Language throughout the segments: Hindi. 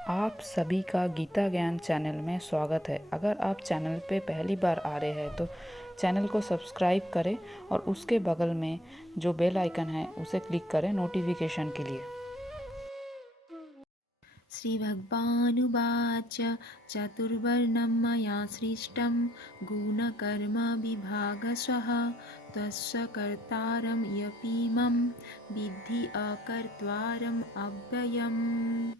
आप सभी का गीता ज्ञान चैनल में स्वागत है। अगर आप चैनल पे पहली बार आ रहे हैं तो चैनल को सब्सक्राइब करें और उसके बगल में जो बेल आइकन है उसे क्लिक करें नोटिफिकेशन के लिए। श्रीभगवानुवाच चतुर्वर्णं मया सृष्टं गुणकर्मविभागशः तस्य कर्तारं यपीमं विद्धि अकर्तारम् अव्ययम्।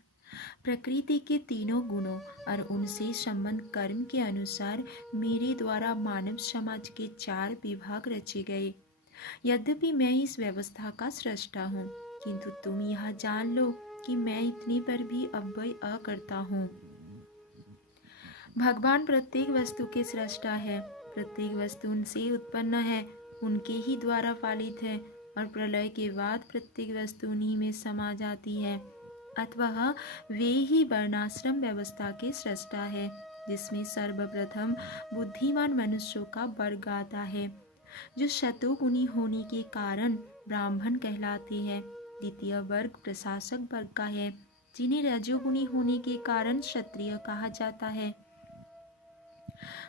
प्रकृति के तीनों गुणों और उनसे संबंध कर्म के अनुसार मेरे द्वारा मानव समाज के 4 विभाग रचे गए। यद्यपि मैं इस व्यवस्था का सृष्टा हूँ, किंतु तुम यह जान लो कि मैं इतने पर भी अव्यय अकर्ता हूँ। भगवान प्रत्येक वस्तु के सृष्टा है। प्रत्येक वस्तु उनसे उत्पन्न है, उनके ही द्वारा पालित है और प्रलय के बाद प्रत्येक वस्तु उन्हीं में समा जाती है। अतः वे ही वर्णाश्रम व्यवस्था के सृष्टा है, जिसमें सर्वप्रथम बुद्धिमान मनुष्यों का वर्ग आता है, जो शतोगुणी होने के कारण ब्राह्मण कहलाते हैं। द्वितीय वर्ग प्रशासक वर्ग का है, जिन्हें रजोगुणी होने के कारण क्षत्रिय कहा जाता है।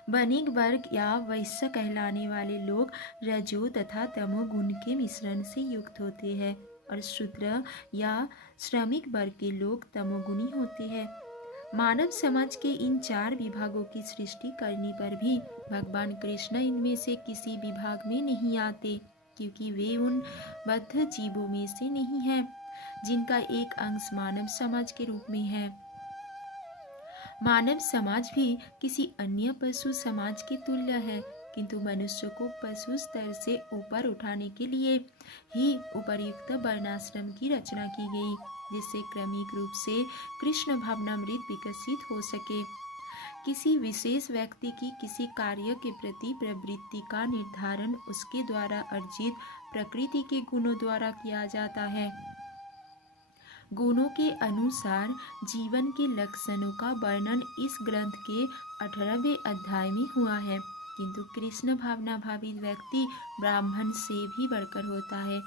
वणिक वर्ग या वैश्य कहलाने वाले लोग रजो तथा तमोगुण के मिश्रण से युक्त होते हैं और शूद्र या श्रमिक वर्ग के लोग तमोगुणी होते हैं। मानव समाज के इन 4 विभागों की सृष्टि करने पर भी भगवान कृष्ण इनमें से किसी विभाग में नहीं आते, क्योंकि वे उन बद्ध जीवों में से नहीं हैं जिनका एक अंश मानव समाज के रूप में है। मानव समाज भी किसी अन्य पशु समाज के तुल्य है, किंतु मनुष्य को पशु स्तर से ऊपर उठाने के लिए ही उपर्युक्त वर्णाश्रम की रचना की गई, जिससे क्रमिक रूप से कृष्ण भावनामृत विकसित हो सके। किसी विशेष व्यक्ति की किसी कार्य के प्रति प्रवृत्ति का निर्धारण उसके द्वारा अर्जित प्रकृति के गुणों द्वारा किया जाता है। गुणों के अनुसार जीवन के लक्षणों का वर्णन इस ग्रंथ के 18वें अध्याय में हुआ है, किंतु कृष्ण भावना भावित व्यक्ति ब्राह्मण से भी बढ़कर होता है।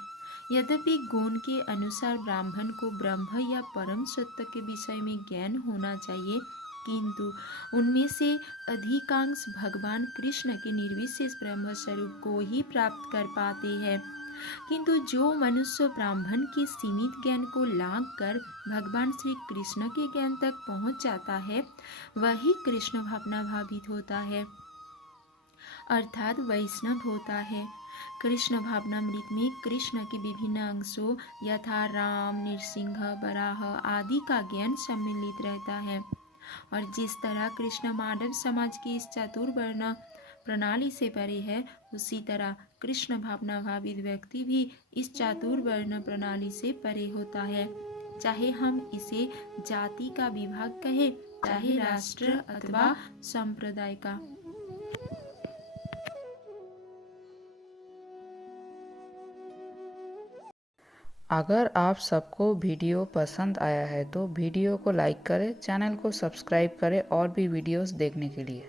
यद्यपि गुण के अनुसार ब्राह्मण को ब्रह्म या परम सत्य के विषय में ज्ञान होना चाहिए, किंतु उनमें से अधिकांश भगवान कृष्ण के निर्विशेष ब्रह्म स्वरूप को ही प्राप्त कर पाते हैं। किंतु जो मनुष्य ब्राह्मण के सीमित ज्ञान को लांघ कर भगवान श्री कृष्ण के ज्ञान तक पहुंच जाता है, वही कृष्ण भावना भावित होता है, अर्थात वैष्णव होता है। कृष्ण भावनामृत में कृष्ण के विभिन्न अंशों यथा राम, नृसिंह, वराह आदि का ज्ञान सम्मिलित रहता है। और जिस तरह कृष्ण मानव समाज की इस चतुर्वर्ण प्रणाली से परे है, उसी तरह कृष्ण भावना भावित व्यक्ति भी इस चातुर्वर्ण प्रणाली से परे होता है, चाहे हम इसे जाति का विभाग कहें, चाहे राष्ट्र अथवा संप्रदाय का। अगर आप सबको वीडियो पसंद आया है तो वीडियो को लाइक करें, चैनल को सब्सक्राइब करें और भी वीडियोस देखने के लिए।